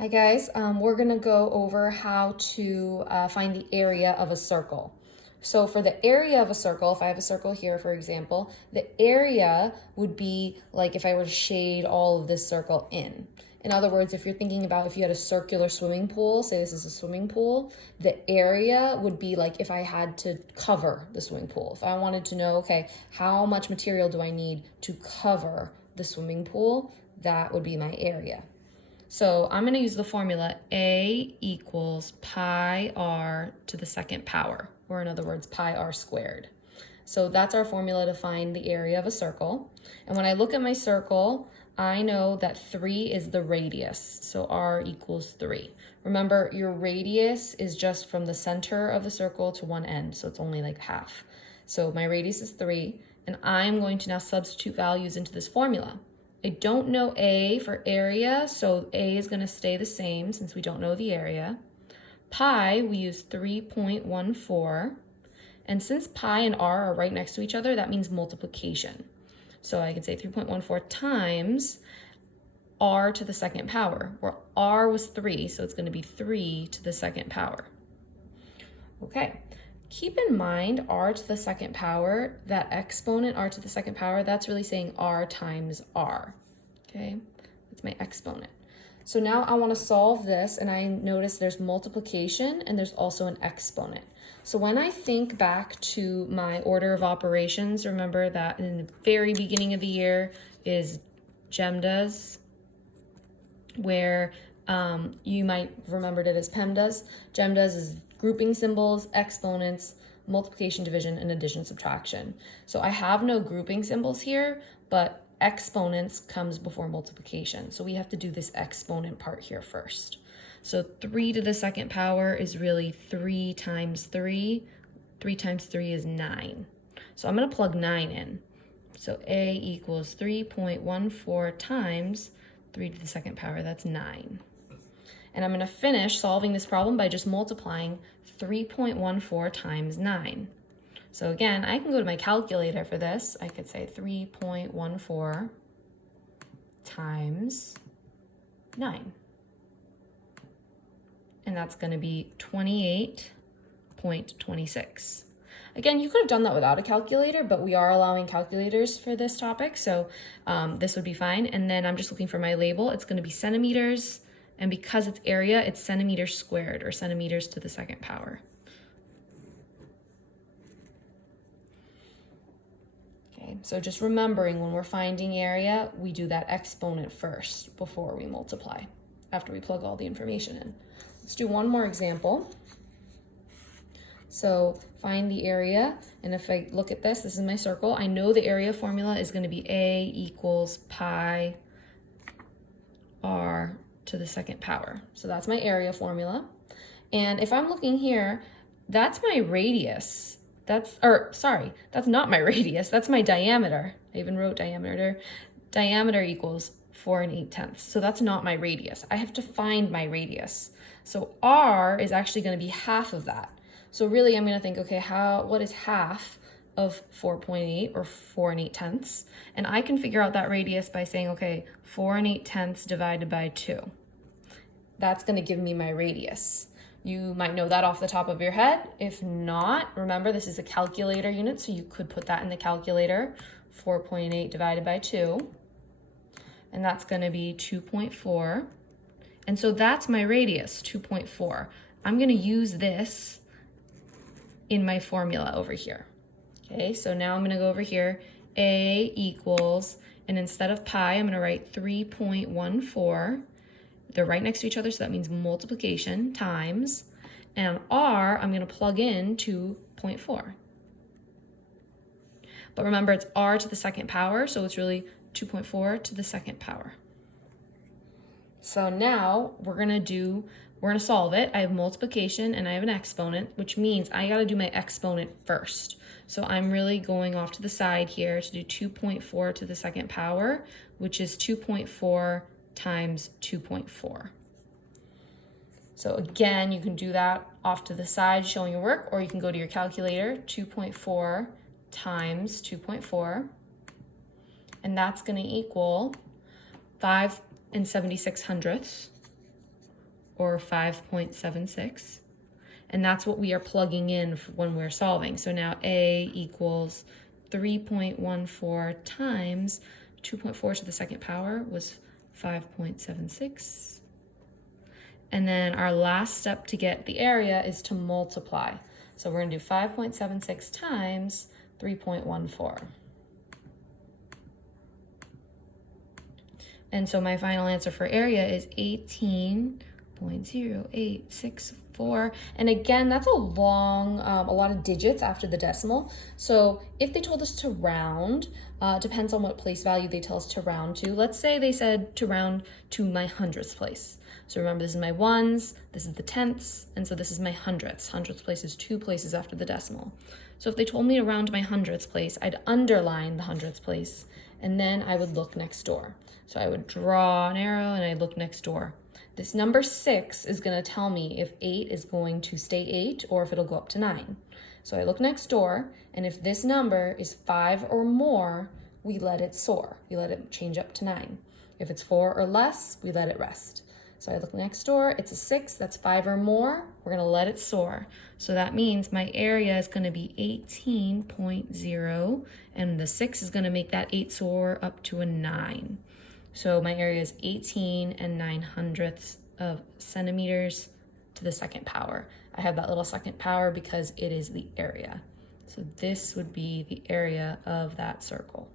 Hi guys, we're gonna go over how to find the area of a circle. So for the area of a circle, if I have a circle here, for example, the area would be like if I were to shade all of this circle in. In other words, if you're thinking about if you had a circular swimming pool, say this is a swimming pool, the area would be like if I had to cover the swimming pool. If I wanted to know, okay, how much material do I need to cover the swimming pool, that would be my area. So I'm going to use the formula A equals pi r to the second power, or in other words, pi r squared. So that's our formula to find the area of a circle. And when I look at my circle, I know that 3 is the radius, so r equals 3. Remember, your radius is just from the center of the circle to one end, so it's only like half. So my radius is 3, and I'm going to now substitute values into this formula. I don't know A for area, so A is going to stay the same since we don't know the area. Pi, we use 3.14. And since pi and r are right next to each other, that means multiplication. So I could say 3.14 times r to the second power, where r was 3, so it's going to be 3 to the second power. Okay. Keep in mind r to the second power, that exponent r to the second power, that's really saying r times r, okay? That's my exponent. So now I want to solve this, and I notice there's multiplication and there's also an exponent. So when I think back to my order of operations, remember that in the very beginning of the year is GEMDAS, where you might have remembered it as PEMDAS. GEMDAS is grouping symbols, exponents, multiplication, division, and addition, subtraction. So I have no grouping symbols here, but exponents comes before multiplication. So we have to do this exponent part here first. So 3 to the second power is really 3 times 3. 3 times 3 is 9. So I'm going to plug 9 in. So A equals 3.14 times 3 to the second power, that's 9. And I'm going to finish solving this problem by just multiplying 3.14 times 9. So again, I can go to my calculator for this. I could say 3.14 times 9. And that's going to be 28.26. Again, you could have done that without a calculator, but we are allowing calculators for this topic, so this would be fine. And then I'm just looking for my label. It's going to be centimeters. And because it's area, it's centimeters squared, or centimeters to the second power. Okay, so just remembering when we're finding area, we do that exponent first before we multiply, after we plug all the information in. Let's do one more example. So find the area, and if I look at this, this is my circle. I know the area formula is going to be A equals pi r to the second power. So that's my area formula. And if I'm looking here, that's my radius. That's not my radius, that's my diameter. I even wrote diameter. Diameter equals 4 8/10. So that's not my radius. I have to find my radius. So r is actually going to be half of that. So really I'm going to think, okay, what is half of 4.8 or 4 8/10? And I can figure out that radius by saying, okay, 4 8/10 divided by 2. That's going to give me my radius. You might know that off the top of your head. If not, remember this is a calculator unit, so you could put that in the calculator. 4.8 divided by 2. And that's going to be 2.4. And so that's my radius, 2.4. I'm going to use this in my formula over here. Okay, so now I'm going to go over here. A equals, and instead of pi, I'm going to write 3.14. They're right next to each other, so that means multiplication times. And r, I'm going to plug in 2.4. But remember, it's r to the second power, so it's really 2.4 to the second power. So now we're going to solve it. I have multiplication and I have an exponent, which means I got to do my exponent first. So I'm really going off to the side here to do 2.4 to the second power, which is 2.4 times 2.4. So again, you can do that off to the side showing your work, or you can go to your calculator, 2.4 times 2.4, and that's going to equal 5 76/100. or 5.76. And that's what we are plugging in when we're solving. So now A equals 3.14 times 2.4 to the second power was 5.76. And then our last step to get the area is to multiply. So we're going to do 5.76 times 3.14. And so my final answer for area is 18.0864. And again, that's a long, a lot of digits after the decimal. So if they told us to round, depends on what place value they tell us to round to. Let's say they said to round to my hundredths place. So remember, this is my ones, this is the tenths, and so this is my hundredths. Hundredths place is 2 places after the decimal. So if they told me to round to my hundredths place, I'd underline the hundredths place, and then I would look next door. So I would draw an arrow and I'd look next door. This number 6 is going to tell me if 8 is going to stay 8 or if it'll go up to 9. So I look next door, and if this number is 5 or more, we let it soar. We let it change up to 9. If it's 4 or less, we let it rest. So I look next door, it's a 6, that's 5 or more, we're going to let it soar. So that means my area is going to be 18.0, and the 6 is going to make that 8 soar up to a 9. So my area is 18 9/100 of centimeters to the second power. I have that little second power because it is the area. So this would be the area of that circle.